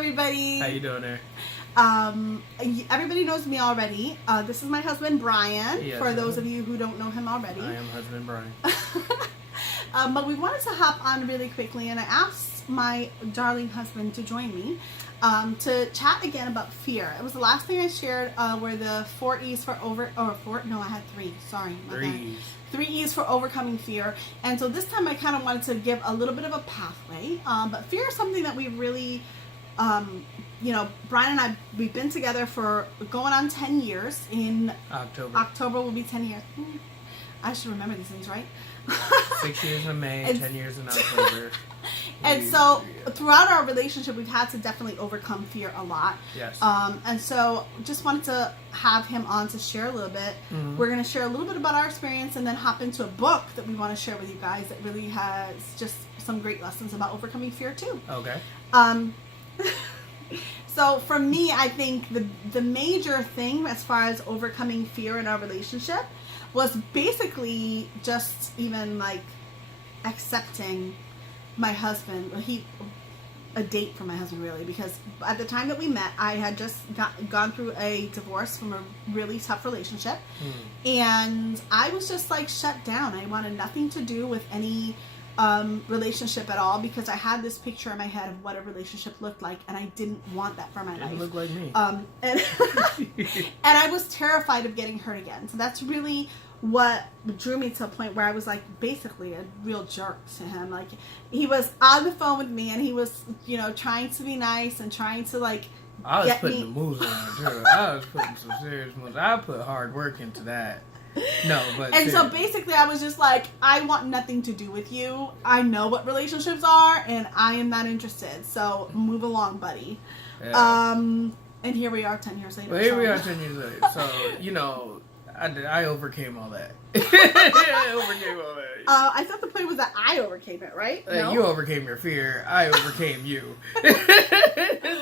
everybody. How you doing there? Everybody knows me already. This is my husband, Brian, Yes, for those of you who don't know him already. I am husband Brian. But we wanted to hop on really quickly, and I asked my darling husband to join me to chat again about fear. It was the last thing I shared were the 4 E's for I had 3. Sorry. My bad. 3 E's for overcoming fear. And so this time I kind of wanted to give a little bit of a pathway. But fear is something that we really, Brian and I, we've been together for going on 10 years. In October will be 10 years. I should remember these things, right? 6 years in May, 10 years in October. And so throughout our relationship, we've had to definitely overcome fear a lot. Yes. And so just wanted to have him on to share a little bit. Mm-hmm. We're going to share a little bit about our experience and then hop into a book that we want to share with you guys that really has just some great lessons about overcoming fear too. Okay. So for me, I think the major thing as far as overcoming fear in our relationship was basically just even like accepting my husband. A date for my husband, really, because at the time that we met, I had just gone through a divorce from a really tough relationship, and I was just like shut down. I wanted nothing to do with any relationship at all because I had this picture in my head of what a relationship looked like, and I didn't want that for my life. It looked like me. And I was terrified of getting hurt again. So that's really what drew me to a point where I was like basically a real jerk to him. Like he was on the phone with me and he was, trying to be nice and trying to like I was putting the moves on too. I was putting some serious moves. I put hard work into that. No, but and so basically I was just like, I want nothing to do with you. I know what relationships are and I am not interested. So move along, buddy. Yeah. And here we are 10 years later. Well, here we are 10 years later. So, I overcame all that. I overcame all that. I thought the point was that I overcame it, right? No? You overcame your fear. I overcame you.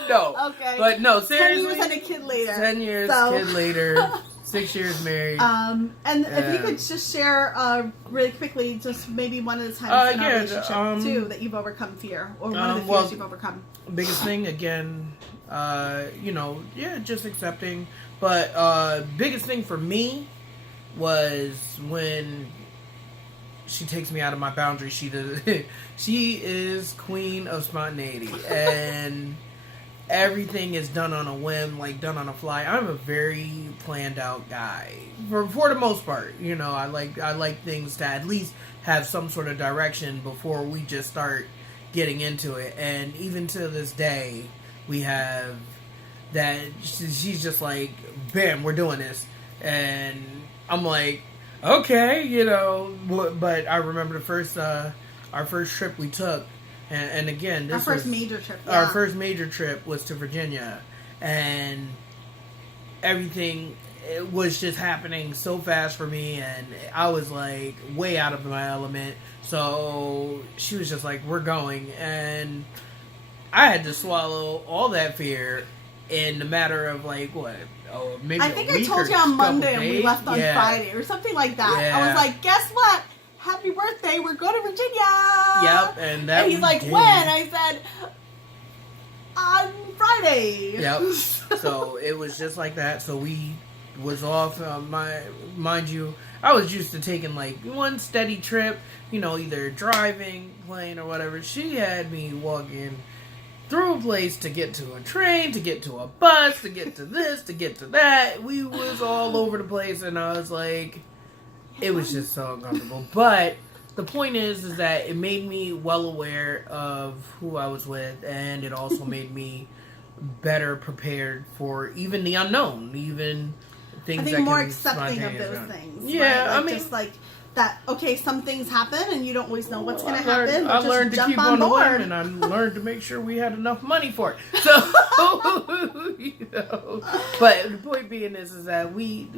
No. Okay. But no, seriously. 10 years and a kid later. 10 years, kid later. 6 years married. And if you could just share really quickly, just maybe one of the times in our relationship too that you've overcome fear, or one of the fears you've overcome. Biggest thing again, just accepting. But biggest thing for me was when she takes me out of my boundaries. She is queen of spontaneity, and everything is done on a whim, like done on a fly. I'm a very planned out guy for the most part. I like things to at least have some sort of direction before we just start getting into it. And even to this day, we have that. She's just like, bam, we're doing this, and I'm like, okay, But I remember our first trip we took. And again, our first major trip. Our first major trip was to Virginia, and everything was just happening so fast for me, and I was like way out of my element. So she was just like, "We're going," and I had to swallow all that fear in the matter of like what? Oh, maybe I think I told you on Monday and we left on Friday or something like that. Yeah. I was like, "Guess what? Happy birthday, we're going to Virginia." Yep, and he's like, "When?" I said, "On Friday." Yep. So it was just like that. So we was off. Mind you, I was used to taking like one steady trip, either driving, plane, or whatever. She had me walking through a place to get to a train, to get to a bus, to get to this, to get to that. We was all over the place, and I was like, it was just so uncomfortable. But the point is that it made me well aware of who I was with, and it also made me better prepared for even the unknown, even things. I think more accepting of those things. Yeah, right? Just like that. Okay, some things happen, and you don't always know what's going to happen. I learned to keep on the line, and I learned to make sure we had enough money for it. So, But the point being is that we.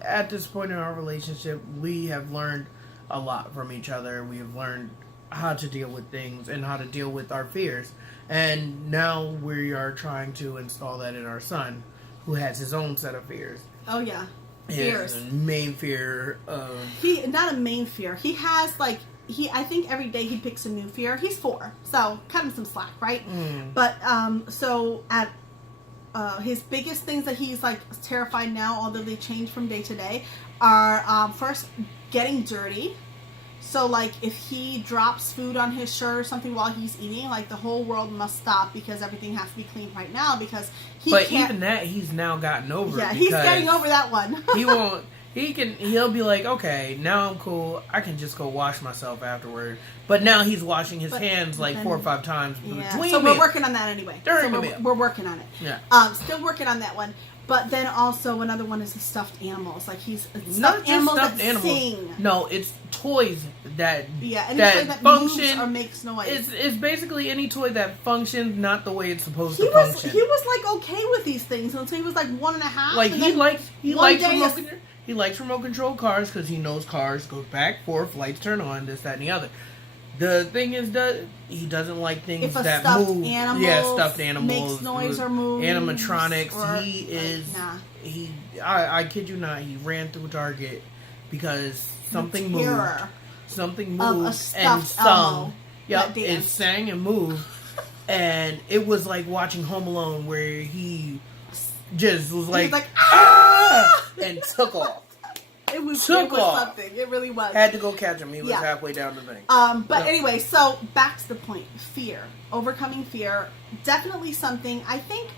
At this point in our relationship, we have learned a lot from each other. We have learned how to deal with things and how to deal with our fears. And now we are trying to install that in our son, who has his own set of fears. Oh, yeah. Fears. His main fear of... Not a main fear. He has, like, I think every day he picks a new fear. He's 4, so cut him some slack, right? But so at his biggest things that he's like terrified now, although they change from day to day, are first getting dirty. So like if he drops food on his shirt or something while he's eating, like the whole world must stop because everything has to be cleaned right now because he but can't. Even that he's now gotten over. Yeah, he's getting over that one. He won't. He'll be like, okay, now I'm cool. I can just go wash myself afterward. But now he's washing his hands like 4 or 5 times between. So we're working on that anyway. We're working on it. Yeah. Still working on that one. But then also another one is the stuffed animals. Like he's not stuffed animals stuffed that animals. sing. No, it's toys that any that toy that function moves or makes noise. It's basically any toy that functions not the way it's supposed to function. He was like okay with these things until he was like 1.5. Like he likes remote control cars because he knows cars go back, forth, lights turn on, this, that, and the other. The thing is that he doesn't like things that move. Stuffed animals makes noise or moves. Animatronics. Nah. I kid you not. He ran through Target because something moved. Something moved and sung. Yep, it sang and moved, and it was like watching Home Alone where he just was like ah! and took off. It was something. It really was. Had to go catch him. He was halfway down the thing. But anyway, so back to the point. Fear. Overcoming fear. Definitely something. I think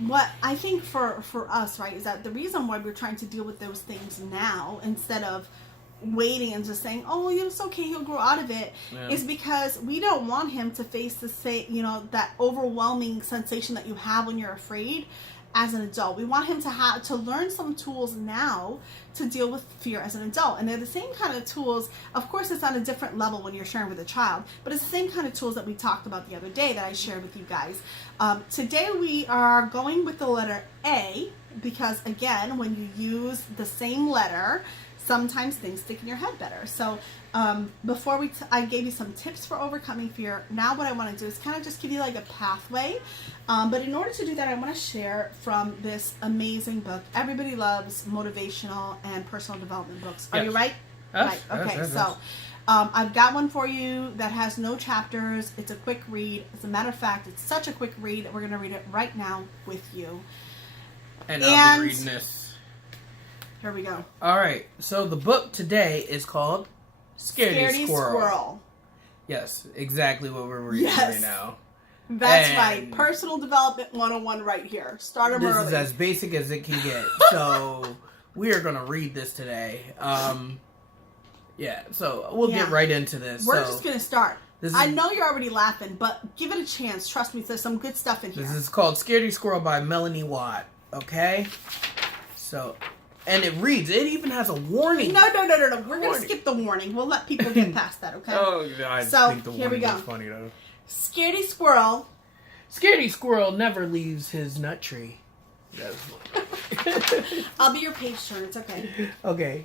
what I think for us, right, is that the reason why we're trying to deal with those things now instead of waiting and just saying, oh, it's okay, he'll grow out of it, is because we don't want him to face the same, that overwhelming sensation that you have when you're afraid as an adult. We want him to learn some tools now to deal with fear as an adult. And they're the same kind of tools. Of course, it's on a different level when you're sharing with a child, but it's the same kind of tools that we talked about the other day that I shared with you guys. Today we are going with the letter A because, again, when you use the same letter, sometimes things stick in your head better. So before I gave you some tips for overcoming fear. Now what I want to do is kind of just give you like a pathway. But in order to do that, I want to share from this amazing book. Everybody loves motivational and personal development books. Are you right? Yes. Right. Okay. Yes. So I've got one for you that has no chapters. It's a quick read. As a matter of fact, it's such a quick read that we're going to read it right now with you. And I'll be reading this. Here we go. All right. So the book today is called Scaredy Squirrel. Yes, exactly what we're reading right now. That's right. Personal Development 101 right here. Start them early. This is as basic as it can get. So we are going to read this today. So we'll get right into this. We're just going to start. I know you're already laughing, but give it a chance. Trust me, there's some good stuff in here. This is called Scaredy Squirrel by Melanie Watt. Okay? So, and it reads. It even has a warning. No. We're going to skip the warning. We'll let people get past that, okay? I think the warning is funny, though. Scaredy Squirrel. Scaredy Squirrel never leaves his nut tree. I'll be your page turner. It's okay. Okay.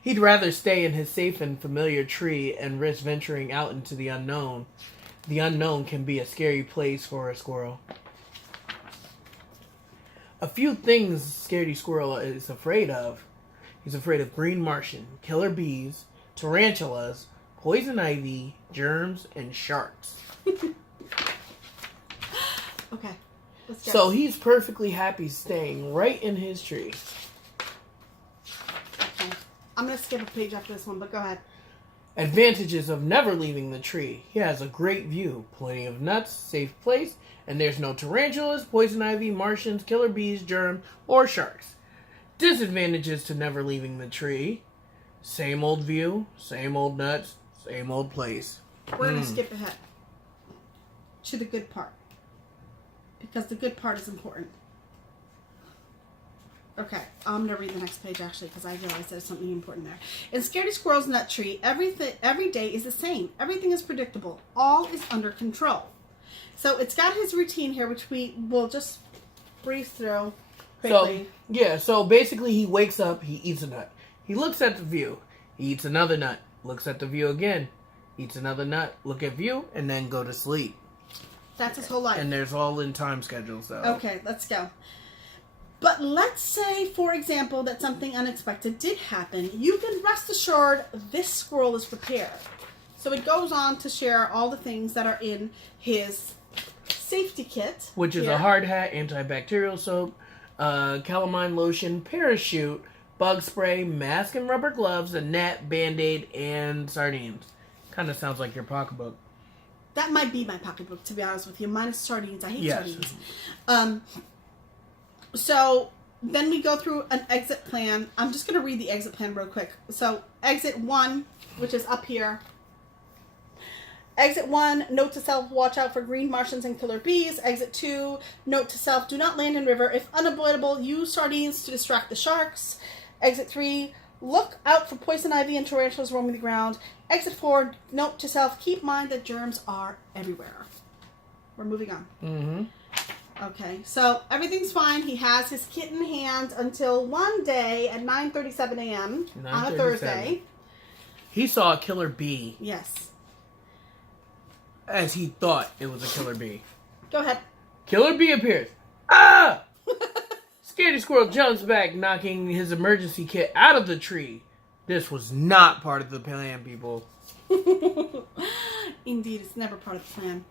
He'd rather stay in his safe and familiar tree and risk venturing out into the unknown. The unknown can be a scary place for a squirrel. A few things Scaredy Squirrel is afraid of. He's afraid of green Martian, killer bees, tarantulas, poison ivy, germs, and sharks. Okay. Let's go. So he's perfectly happy staying right in his tree. Okay. I'm going to skip a page after this one, but go ahead. Advantages of never leaving the tree. He has a great view, plenty of nuts, safe place, and there's no tarantulas, poison ivy, Martians, killer bees, germs, or sharks. Disadvantages to never leaving the tree. Same old view, same old nuts, same old place. We're going to skip ahead to the good part, because the good part is important. Okay, I'm going to read the next page, actually, because I realized there's something important there. In Scaredy Squirrel's nut tree, every day is the same. Everything is predictable. All is under control. So it's got his routine here, which we will just breeze through quickly. So basically he wakes up, he eats a nut. He looks at the view. He eats another nut. Looks at the view again. Eats another nut. Look at view, and then go to sleep. That's his whole life. And there's all in time schedule, so. Okay, let's go. But let's say, for example, that something unexpected did happen. You can rest assured this squirrel is prepared. So it goes on to share all the things that are in his safety kit. Which is a hard hat, antibacterial soap, calamine lotion, parachute, bug spray, mask and rubber gloves, a net, Band-Aid, and sardines. Kind of sounds like your pocketbook. That might be my pocketbook, to be honest with you. Minus sardines. I hate sardines. So then we go through an exit plan. I'm just going to read the exit plan real quick. So exit 1, which is up here. Exit 1, note to self, watch out for green Martians and killer bees. Exit 2, note to self, do not land in river. If unavoidable, use sardines to distract the sharks. Exit 3, look out for poison ivy and tarantulas roaming the ground. Exit 4, note to self, keep in mind that germs are everywhere. We're moving on. Mm-hmm. Okay, so everything's fine. He has his kit in hand until one day at 9:37 a.m. on a Thursday. He saw a killer bee. Yes. As he thought it was a killer bee. Go ahead. Killer bee appears. Ah! Scaredy Squirrel jumps back, knocking his emergency kit out of the tree. This was not part of the plan, people. Indeed, it's never part of the plan.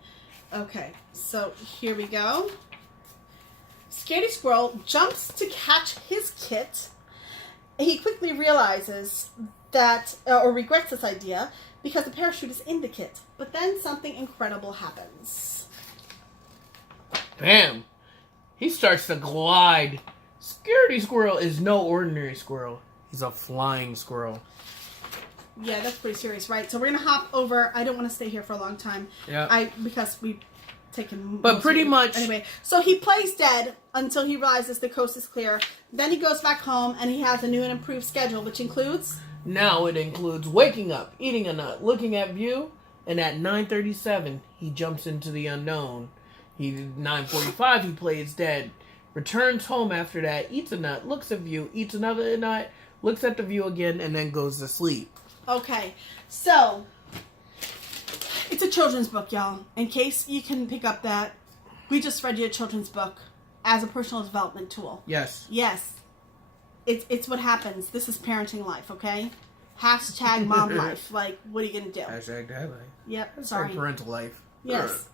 Okay, so here we go. Scaredy Squirrel jumps to catch his kit. He quickly realizes that, or regrets this idea, because the parachute is in the kit. But then something incredible happens. Bam! He starts to glide. Scaredy Squirrel is no ordinary squirrel. He's a flying squirrel. Yeah, that's pretty serious, right? So we're going to hop over. I don't want to stay here for a long time. Yeah. Because we've taken... But pretty much... Anyway, so he plays dead until he realizes the coast is clear. Then he goes back home and he has a new and improved schedule, which includes... Now it includes waking up, eating a nut, looking at view, and at 9:37 he jumps into the unknown. 9:45 he plays dead, returns home after that, eats a nut, looks at view, eats another nut, looks at the view again, and then goes to sleep. Okay, so it's a children's book, y'all. In case you can pick up that, we just read you a children's book as a personal development tool. Yes. Yes. It's what happens. This is parenting life, okay? Hashtag mom life. Like, what are you going to do? Hashtag dad life. Yep, Hashtag sorry. parental life. Yes.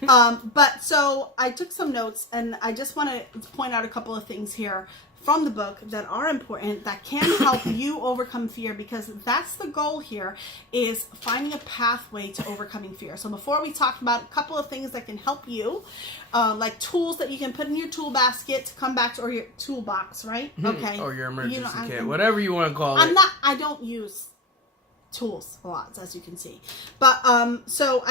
But so I took some notes and I just want to point out a couple of things here from the book that are important that can help you overcome fear, because that's the goal here, is finding a pathway to overcoming fear. So before we talk about a couple of things that can help you, like tools that you can put in your tool basket to come back to, or your toolbox, right? Okay. Or your emergency kit, whatever you want to call it. I don't use tools a lot, as you can see. But so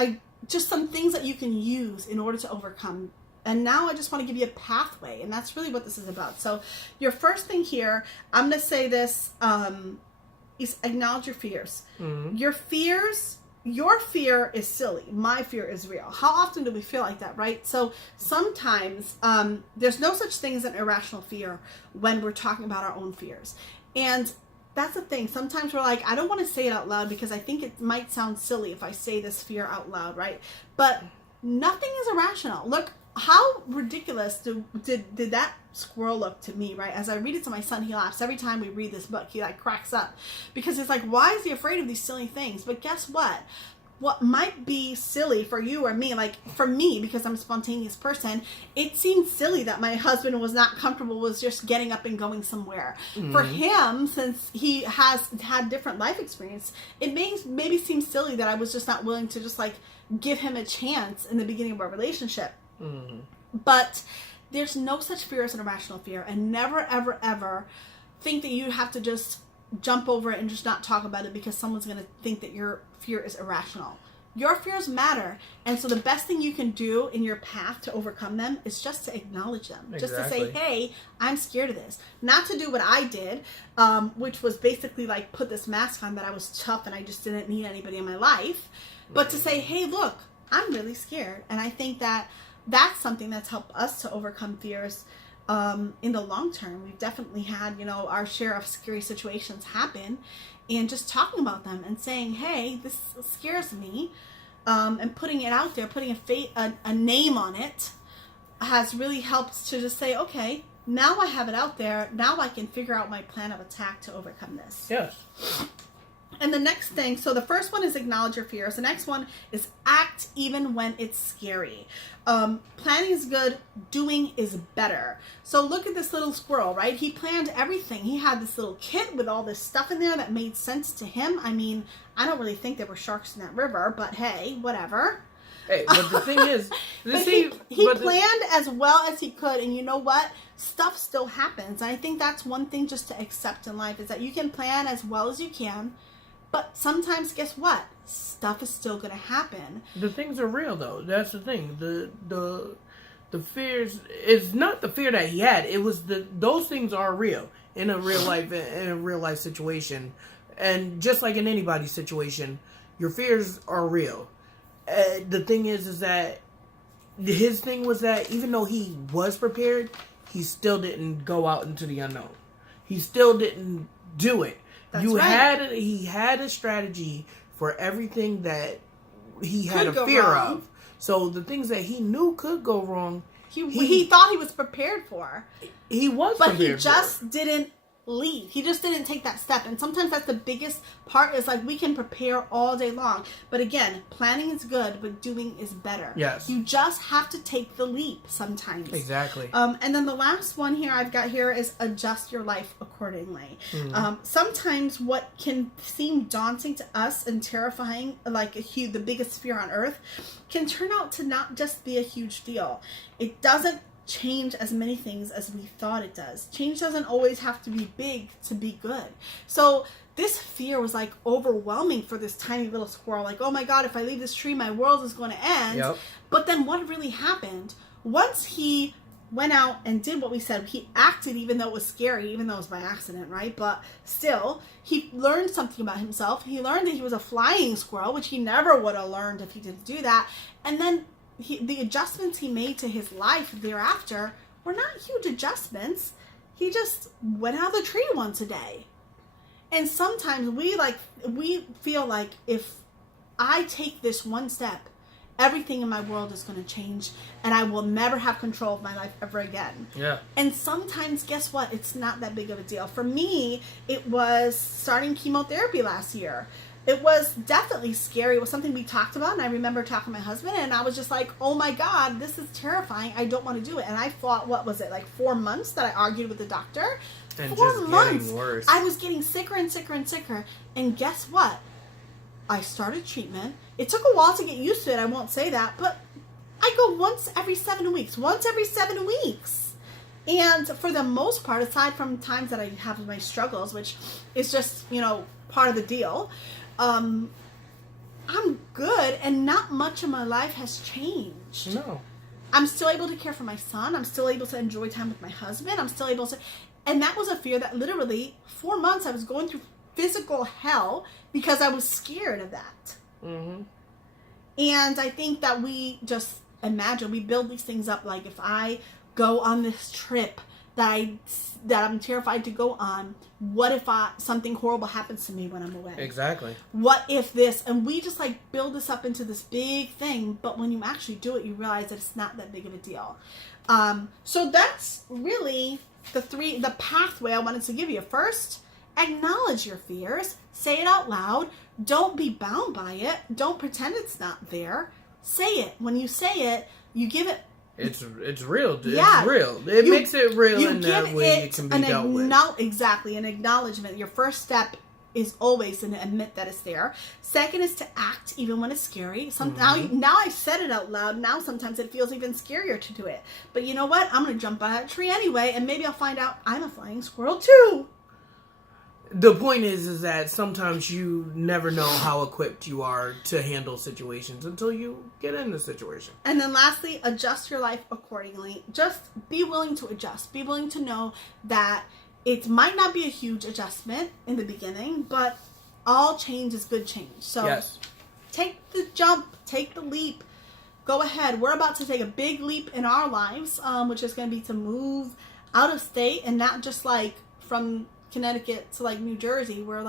just some things that you can use in order to overcome. And now I just want to give you a pathway, and that's really what this is about. So your first thing here, I'm going to say this, is acknowledge your fears. Mm-hmm. Your fear is silly. My fear is real. How often do we feel like that, right? So sometimes there's no such thing as an irrational fear when we're talking about our own fears. And that's the thing. Sometimes we're like, I don't want to say it out loud because I think it might sound silly if I say this fear out loud, right? But nothing is irrational. Look, how ridiculous did that squirrel look to me, right? As I read it to my son, he laughs. Every time we read this book, he like cracks up because it's like, why is he afraid of these silly things? But guess what? What might be silly for you or me, like for me, because I'm a spontaneous person, it seems silly that my husband was not comfortable with just getting up and going somewhere. Mm-hmm. For him, since he has had different life experience, it maybe seem silly that I was just not willing to just like give him a chance in the beginning of our relationship. Mm-hmm. But there's no such fear as an irrational fear, and never, ever, ever think that you have to just jump over it and just not talk about it because someone's going to think that your fear is irrational. Your fears matter, and so the best thing you can do in your path to overcome them is just to acknowledge them. Exactly. Just to say, hey, I'm scared of this. Not to do what I did, which was basically like put this mask on that I was tough and I just didn't need anybody in my life, but to say, hey, look, I'm really scared. And I think that that's something that's helped us to overcome fears in the long term. We've definitely had, our share of scary situations happen, and just talking about them and saying, hey, this scares me, and putting it out there, putting a name on it, has really helped to just say, okay, now I have it out there. Now I can figure out my plan of attack to overcome this. Yes. And the next thing, so the first one is acknowledge your fears. The next one is act even when it's scary. Planning is good, doing is better. So look at this little squirrel, right? He planned everything. He had this little kit with all this stuff in there that made sense to him. I mean, I don't really think there were sharks in that river, but hey, whatever. Hey, but the thing is, he planned as well as he could, and you know what? Stuff still happens. And I think that's one thing just to accept in life is that you can plan as well as you can, but sometimes, guess what? Stuff is still going to happen. The things are real, though. That's the thing. The fears is not the fear that he had. It was those things are real in a real life situation, and just like in anybody's situation, your fears are real. The thing is that his thing was that even though he was prepared, he still didn't go out into the unknown. He still didn't do it. That's right. He had a strategy for everything that he had Could a go fear wrong. of. So the things that he knew could go wrong, he thought he was prepared for. He was But prepared he just didn't leave. He just didn't take that step. And sometimes that's the biggest part is like we can prepare all day long. But again, planning is good, but doing is better. Yes. You just have to take the leap sometimes. Exactly. And then the last one here I've got here is adjust your life accordingly. Sometimes what can seem daunting to us and terrifying, like the biggest fear on earth, can turn out to not just be a huge deal. It doesn't change as many things as we thought it does. Change doesn't always have to be big to be good. So this fear was like overwhelming for this tiny little squirrel. Like, oh my God, if I leave this tree, my world is going to end. Yep. But then what really happened? Once he went out and did what we said, he acted even though it was scary, even though it was by accident, right? But still, he learned something about himself. He learned that he was a flying squirrel, which he never would have learned if he didn't do that. And then the adjustments he made to his life thereafter were not huge adjustments. He just went out of the tree once a day. And sometimes we feel like if I take this one step, everything in my world is going to change and I will never have control of my life ever again. Yeah. And sometimes, guess what? It's not that big of a deal. For me, it was starting chemotherapy last year. It was definitely scary. It was something we talked about, and I remember talking to my husband, and I was just like, oh my God, this is terrifying. I don't want to do it. And I fought, what was it, like 4 months that I argued with the doctor? And 4 just months. getting worse. I was getting sicker and sicker and sicker. And guess what? I started treatment. It took a while to get used to it, I won't say that, but I go once every 7 weeks. Once every 7 weeks. And for the most part, aside from times that I have my struggles, which is just, part of the deal, I'm good, and not much of my life has changed. No. I'm still able to care for my son. I'm still able to enjoy time with my husband. I'm still able to, and that was a fear that literally 4 months I was going through physical hell because I was scared of that. Mm-hmm. And I think that we just imagine, we build these things up like if I go on this trip that I'm terrified to go on, what if something horrible happens to me when I'm away? Exactly. What if this? And we just build this up into this big thing, but when you actually do it, you realize that it's not that big of a deal. So that's really the pathway I wanted to give you. First, acknowledge your fears. Say it out loud. Don't be bound by it. Don't pretend it's not there. Say it. When you say it, you give it. It's real. Yeah. It's real. It makes it real in that way it can be dealt with. Exactly. An acknowledgement. Your first step is always to admit that it's there. Second is to act even when it's scary. Now I've said it out loud. Now sometimes it feels even scarier to do it. But you know what? I'm going to jump out of that tree anyway, and maybe I'll find out I'm a flying squirrel too. The point is that sometimes you never know how equipped you are to handle situations until you get in the situation. And then lastly, adjust your life accordingly. Just be willing to adjust. Be willing to know that it might not be a huge adjustment in the beginning, but all change is good change. So yes. Take the jump, take the leap, go ahead. We're about to take a big leap in our lives, which is going to be to move out of state and not just from Connecticut to New Jersey. We're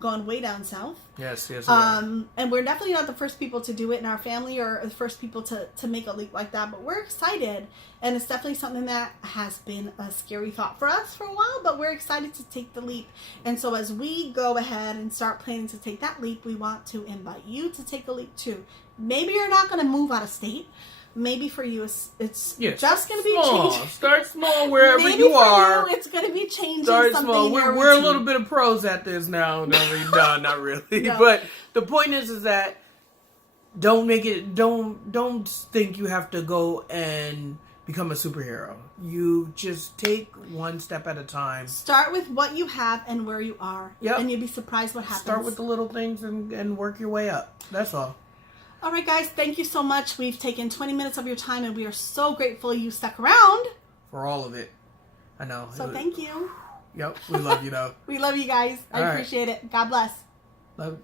gone way down south. Yes. And we're definitely not the first people to do it in our family or the first people to make a leap like that, but we're excited, and it's definitely something that has been a scary thought for us for a while, but we're excited to take the leap. And so as we go ahead and start planning to take that leap, we want to invite you to take a leap too. Maybe you're not going to move out of state. Maybe for you, it's just going to be changing. Start small wherever Maybe you for are. You, it's going to be changing Start something small. in your We're a routine. little bit of pros at this now. No, not really. No. But the point is that don't think you have to go and become a superhero. You just take one step at a time. Start with what you have and where you are. Yep. And you'll be surprised what happens. Start with the little things and work your way up. That's all. All right, guys, thank you so much. We've taken 20 minutes of your time, and we are so grateful you stuck around. For all of it. I know. So thank you. Yep, we love you, though. We love you guys. I appreciate it. God bless. Love